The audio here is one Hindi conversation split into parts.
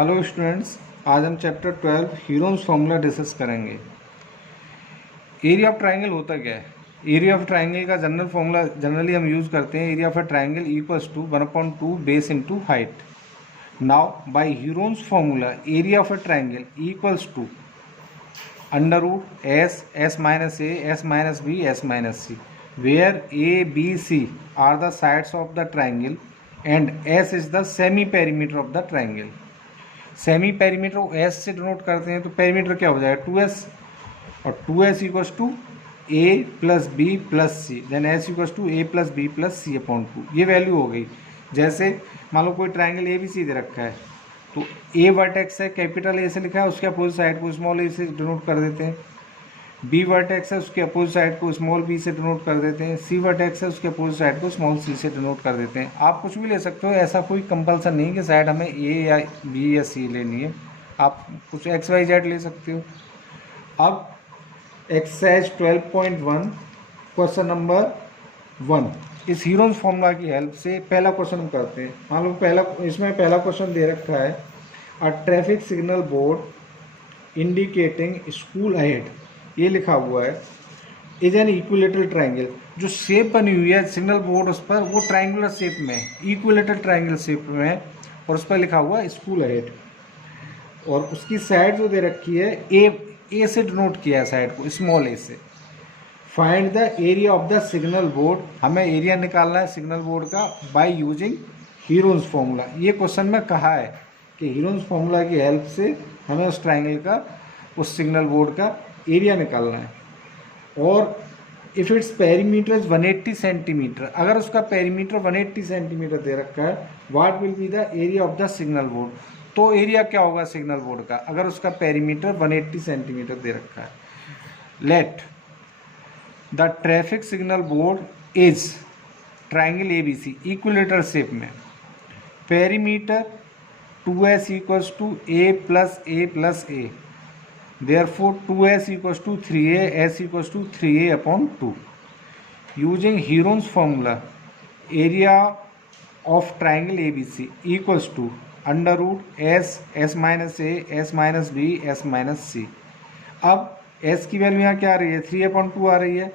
हेलो स्टूडेंट्स, आज हम चैप्टर 12 हीरोन्स फॉर्मूला डिस्कस करेंगे। एरिया ऑफ ट्राइंगल होता क्या है? एरिया ऑफ ट्राइंगल का जनरल फॉर्मूला जनरली हम यूज़ करते हैं, area of a triangle equals to 1/2 base into height. Now by Heron's formula area of a triangle equals to under root S minus A S minus B S minus C, where A B C are the sides of the triangle and S is the semi perimeter of the triangle. Semi perimeter को एस से डिनोट करते हैं, तो पेरीमीटर क्या हो जाएगा 2s, और 2s equals to A plus B plus C, then S equals to A plus B plus C upon 2। ये वैल्यू हो गई। जैसे मान लो कोई ट्राइंगल ए बी सी दे रखा है, तो ए वर्टेक्स है, कैपिटल ए से लिखा है, उसके अपोजिट साइड को स्मॉल ए से डिनोट कर देते हैं। बी वर्टेक्स है, उसके अपोजिट साइड को स्मॉल बी से डिनोट कर देते हैं। सी वर्टेक्स है, उसके अपोजिट साइड को स्मॉल सी से डिनोट कर देते हैं। आप कुछ भी ले सकते हो, ऐसा कोई कंपल्सन नहीं कि साइड हमें ए या बी या सी लेनी है, आप कुछ एक्स वाई जेड ले सकते हो। अब एक्सरसाइज 12.1 क्वेश्चन नंबर 1, इस हीरोन्स फॉर्मूला की हेल्प से पहला क्वेश्चन हम करते हैं। मान लो पहला क्वेश्चन दे रखा है, a traffic signal board indicating school ahead, ये लिखा हुआ है, इज एन इक्विलेटरल ट्राइंगल। जो शेप बनी हुई है सिग्नल बोर्ड उस पर, वो ट्राइंगुलर शेप में है, इक्विलेटरल ट्राइंगल शेप में है, और उस पर लिखा हुआ है स्कूल अहेड, और उसकी साइड जो दे रखी है ए से डिनोट किया है साइड को, स्मॉल ए से। Find the area of the signal board, हमें एरिया निकालना है सिग्नल बोर्ड का बाय यूजिंग हीरोन्स फॉर्मूला। ये क्वेश्चन में कहा है कि हीरोन्स फॉर्मूला की हेल्प से हमें उस ट्राइंगल का, उस सिग्नल बोर्ड का एरिया निकालना है। और if its perimeter is 180 centimetre, अगर उसका पेरीमीटर 180 सेंटीमीटर दे रखा है, what will be the area of the signal board, तो एरिया क्या होगा सिग्नल बोर्ड का अगर उसका पेरीमीटर 180 सेंटीमीटर दे रखा है। Let the traffic signal board is triangle A B C equilateral shape में, perimeter 2s equals to A plus A, therefore 2s equals to 3a, s equals to 3a upon 2. Using Heron's formula, area of triangle ABC equals to under root s minus a, s minus b, s minus c. अब s की वैल्यू यहाँ क्या आ रही है 3/2 आ रही है,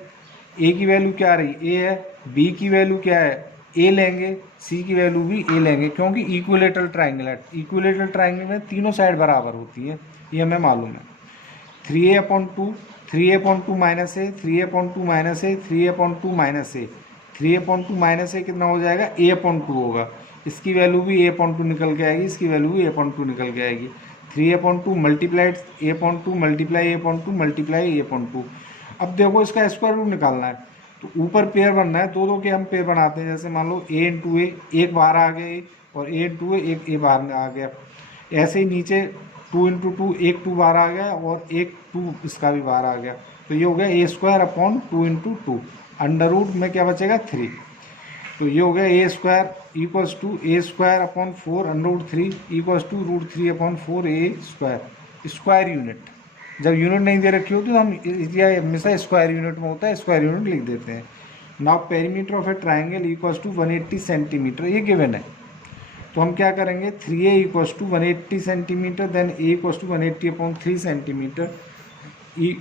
a की वैल्यू क्या आ रही है a है, b की वैल्यू क्या है a लेंगे, c की वैल्यू भी a लेंगे, क्योंकि इक्विलेटरल ट्राइंगल है। इक्विलेटरल ट्राइंगल में तीनों साइड बराबर होती है, ये हमें मालूम है। 3a/2, 3a/2 माइनस ए, 3a/2 माइनस ए, 3a/2 माइनस ए, 3a/2 माइनस ए कितना हो जाएगा a/2 होगा, इसकी वैल्यू भी a/2 निकल के आएगी, इसकी वैल्यू भी a/2 निकल के आएगी। 3a/2 multiplied a/2 multiply a/2 multiply a/2। अब देखो इसका स्क्वायर रूट निकालना है, तो ऊपर पेयर बनना है, दो के हम पेयर बनाते हैं। जैसे मान लो a इंटू ए, एक बाहर आ गया और a इंटू ए, एक ए बाहर आ गया। ऐसे ही नीचे 2 इंटू 2, एक 2 बाहर आ गया और एक 2 इसका भी बाहर आ गया, तो ये हो गया a square upon 2 into 2, under root में क्या बचेगा 3, तो ये हो गया a square equals to a square upon 4 under root 3 equals to √3 upon 4 a square. Square unit, जब यूनिट नहीं दे रखी होती तो हम एरिया हमेशा स्क्वायर यूनिट में होता है, स्क्वायर यूनिट लिख देते हैं। Now perimeter of a triangle equals to 180 centimetre, ये गिवन है, तो हम क्या करेंगे 3a equals to 180 centimetre, then a equals to 180/3 centimetre, ई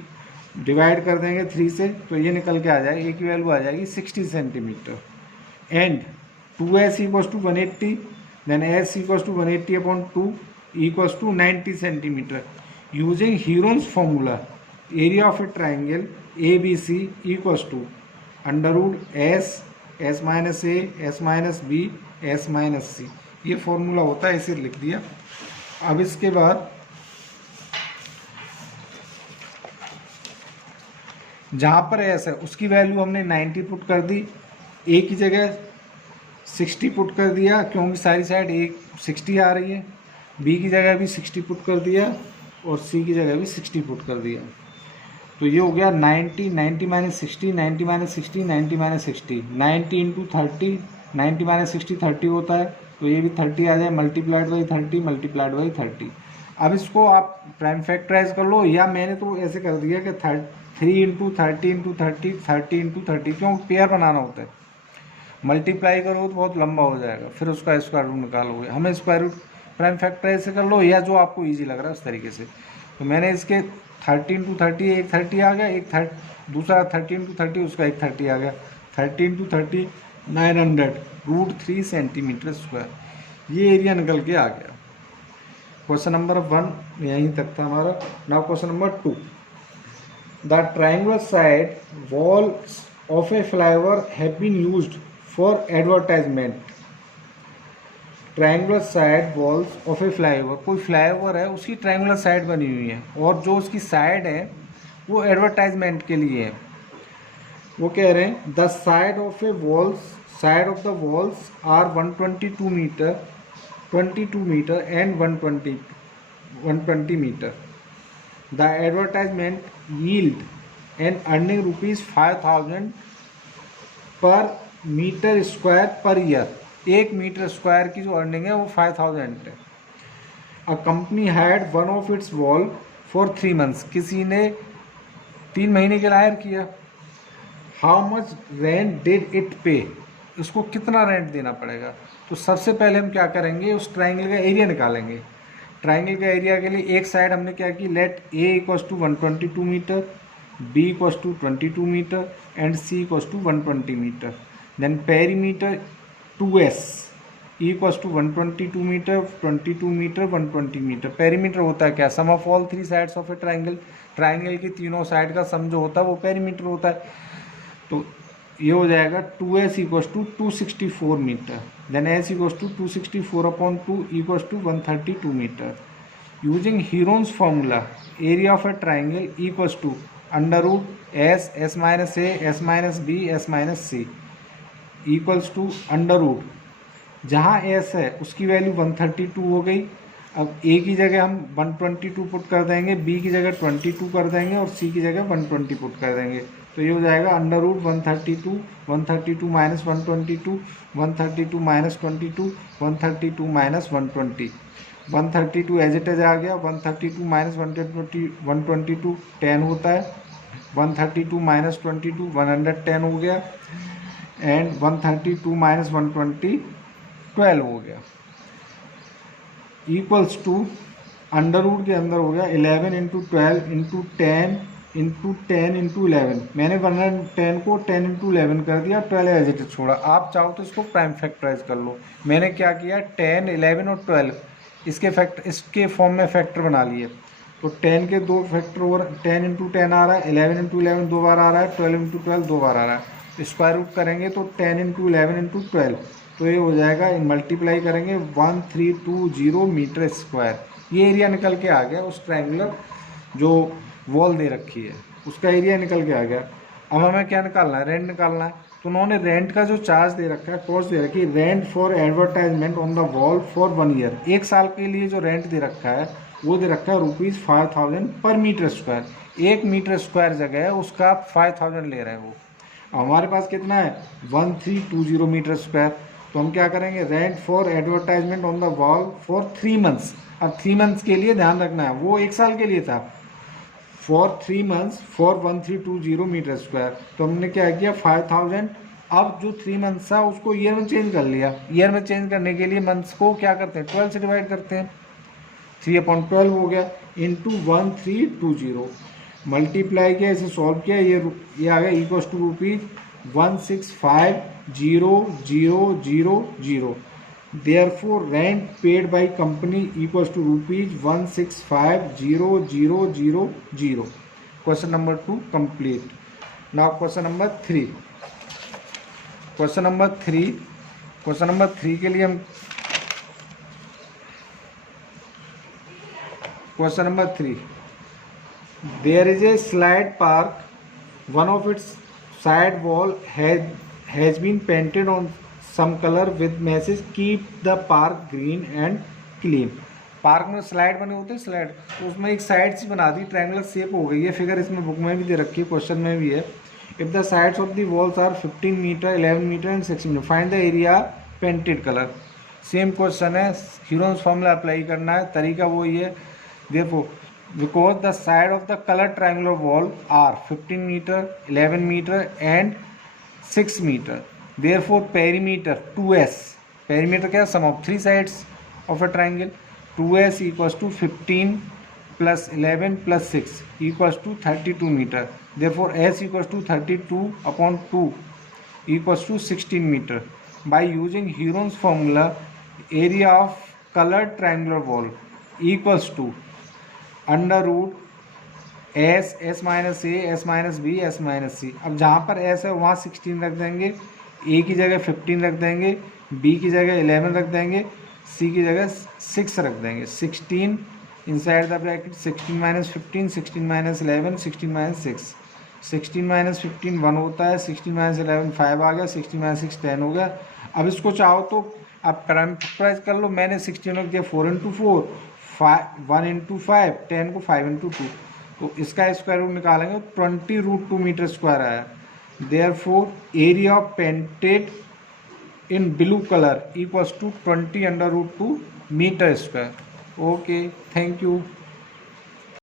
डिवाइड कर देंगे 3 से, तो ये निकल के आ जाएगा, a की वैल्यू आ जाएगी 60 centimetre. And 2s equals to 180, then s equals to 180/2 equals to 90 centimetre. Using Heron's formula area of a triangle A B C equals to under root s minus A, s minus B, s minus C, ये फॉर्मूला होता है, इसे लिख दिया। अब इसके बाद जहाँ पर एस है उसकी वैल्यू हमने 90 पुट कर दी, ए की जगह 60 पुट कर दिया क्योंकि सारी साइड एक 60 आ रही है, बी की जगह भी 60 पुट कर दिया और सी की जगह भी 60 पुट कर दिया, तो ये हो गया 90, 90 minus 60, 90 minus 60, 90 minus 60, 90 into 30, 90 minus 60 30 होता है, तो ये भी 30 आ जाए, मल्टीप्लाइड बाई 30 मल्टीप्लाइड बाई 30। अब इसको आप प्राइम फैक्टराइज कर लो, या मैंने तो ऐसे कर दिया कि 3 इंटू 30 इंटू 30, 30 इंटू 30, क्यों पेयर बनाना होता है, मल्टीप्लाई करो तो बहुत लंबा हो जाएगा, फिर उसका स्क्वायर रूट निकालोगे। हमें स्क्वायर रूट प्राइम फैक्टराइज से कर लो या जो आपको ईजी लग रहा है उस तरीके से। तो मैंने इसके 30 × 30 एक 30 आ गया, एक दूसरा 30 × 30 उसका एक 30 आ गया, 30 × 30 900 √3 सेंटीमीटर स्क्वायर। ये एरिया निकल के आ गया। क्वेश्चन नंबर 1 यहीं तक था हमारा। Now question number 2, the triangular side walls of a flyover have been used for advertisement. Triangular side walls of a flyover, कोई फ्लाईओवर है उसकी ट्रायंगुलर साइड बनी हुई है और जो उसकी साइड है वो एडवर्टाइजमेंट के लिए है। वो कह रहे हैं the side of the walls are 122 metre and 120 metre. The advertisement yield and earning ₹5,000 per metre square per year. 1 metre square की जो अर्निंग है वो 5,000 है। A company had one of its wall for 3 months, किसी ने 3 महीने के लिए हायर किया। How much rent did it पे, उसको कितना रेंट देना पड़ेगा। तो सबसे पहले हम क्या करेंगे, उस ट्राइंगल का एरिया निकालेंगे। ट्राइंगल का एरिया के लिए एक साइड हमने क्या की, let A = 122 metre, B = 22 metre and C = 120 metre. Then perimeter 2s = 122 metre, 22 metre, 120 metre. Perimeter होता है क्या, sum of all 3 sides of a triangle. Triangle की तीनों साइड का सम जो होता है वो पेरीमीटर होता है। तो ये हो जाएगा 2s = 264 metre. Then s = 264/2 = 132 metre. Using Heron's formula, area of a triangle = √s s - a s - b s - c = जहाँ s है उसकी वैल्यू 132 हो गई। अब a की जगह हम 122 पुट कर देंगे, b की जगह 22 कर देंगे और c की जगह 120 पुट कर देंगे। तो ये हो जाएगा √132, 132 - 122, 132 - 22, 132 - 120। 132 एज इट इज आ गया, 132 - 122 10 होता है, 132 - 22 110 हो गया एंड 132 - 120 12 हो गया। इक्वल्स टू √ के अंदर हो गया 11 × 12 × 10 × 10 × 11। मैंने 110 को 10 × 11 कर दिया, 12 एज इट इज छोड़ा। आप चाहो तो इसको प्राइम फैक्टराइज कर लो। मैंने क्या किया, 10, 11 और 12 इसके फॉर्म में फैक्टर बना लिए। तो 10 के 2 फैक्टर और 10 × 10 आ रहा है, 11 × 11 2 बार आ रहा है, 12 × 12 2 बार आ रहा है। स्क्वायर रूट करेंगे तो 10 × 11 × 12, तो ये हो जाएगा, मल्टीप्लाई करेंगे 1320 मीटर स्क्वायर। ये एरिया निकल के आ गया उस ट्रायंगुलर जो वॉल दे रखी है उसका एरिया निकल के आ गया। अब हमें क्या निकालना है, रेंट निकालना है। तो उन्होंने रेंट का जो चार्ज दे रखा है, कॉस्ट दे रखी है, rent for advertisement on the wall for 1 year. 1 साल के लिए जो रेंट दे रखा है वो दे रखा है ₹5,000 per metre square. 1 metre square जगह है उसका आप 5,000 ले रहे हो। हमारे पास कितना है, 1320 मीटर स्क्वायर। तो हम क्या करेंगे, rent for advertisement on the wall for 3 months। अब 3 months के लिए ध्यान रखना है, वो 1 साल के लिए था। For 3 months for 1320 metre square. तो हमने क्या किया, 5,000। अब जो 3 months था उसको ईयर में चेंज कर लिया। ईयर में चेंज करने के लिए मंथ्स को क्या करते हैं, 12 से डिवाइड करते हैं। 3/12 हो गया इंटू 1320। मल्टीप्लाई किया, इसे सॉल्व किया, ये आ गया = ₹165,000। Therefore, rent paid by company = ₹165,000। Question number 2 complete. Now question number 3. Question number 3 के लिए हम Question number 3. There is a slide park. One of its side wall has been painted on some color with message keep the park green and clean. Park में स्लाइड बने होते हैं, स्लाइड, तो उसमें एक साइड सी बना दी, ट्रायंगुलर शेप हो गई है। फिगर इसमें बुक में भी दे रखी है, क्वेश्चन में भी है। If the sides of the walls are 15 metre, 11 metre and 6 metre, find the area painted colour. Same question है, हीरोन्स फॉर्मूला अप्लाई करना है, तरीका वही है। Therefore, because the side of the colored triangular wall are 15 meter, 11 meter and 6 meter. Therefore, perimeter 2s. Perimeter क्या, sum of 3 sides of a triangle. 2s equals to 15 plus 11 plus 6 equals to 32 meter. Therefore s equals to 32 upon 2 equals to 16 meter. By using Heron's formula, area of colored triangular wall equals to under root S minus A S minus B S minus C. अब जहाँ पर एस है वहाँ 16 रख देंगे, ए की जगह 15 रख देंगे, बी की जगह 11 रख देंगे, सी की जगह 6 रख देंगे. 16 inside the bracket 16 minus 15, 16 minus 11, 16 minus 6. 16 minus 15 1 होता है, 16 माइनस 11 5 आ गया, 16 माइनस 6 10 हो गया. अब इसको चाहो तो आप पैरामीटराइज कर लो. मैंने 16 रख दिया 4 इंटू 4, 1 इंटू 5, 10 को 5 इंटू 2. तो इसका स्क्वायर रूट निकालेंगे 20 रूट 2 मीटर स्क्वायर आया. Therefore area of painted in blue colour equals to 20 under root 2 metre square. Okay, thank you.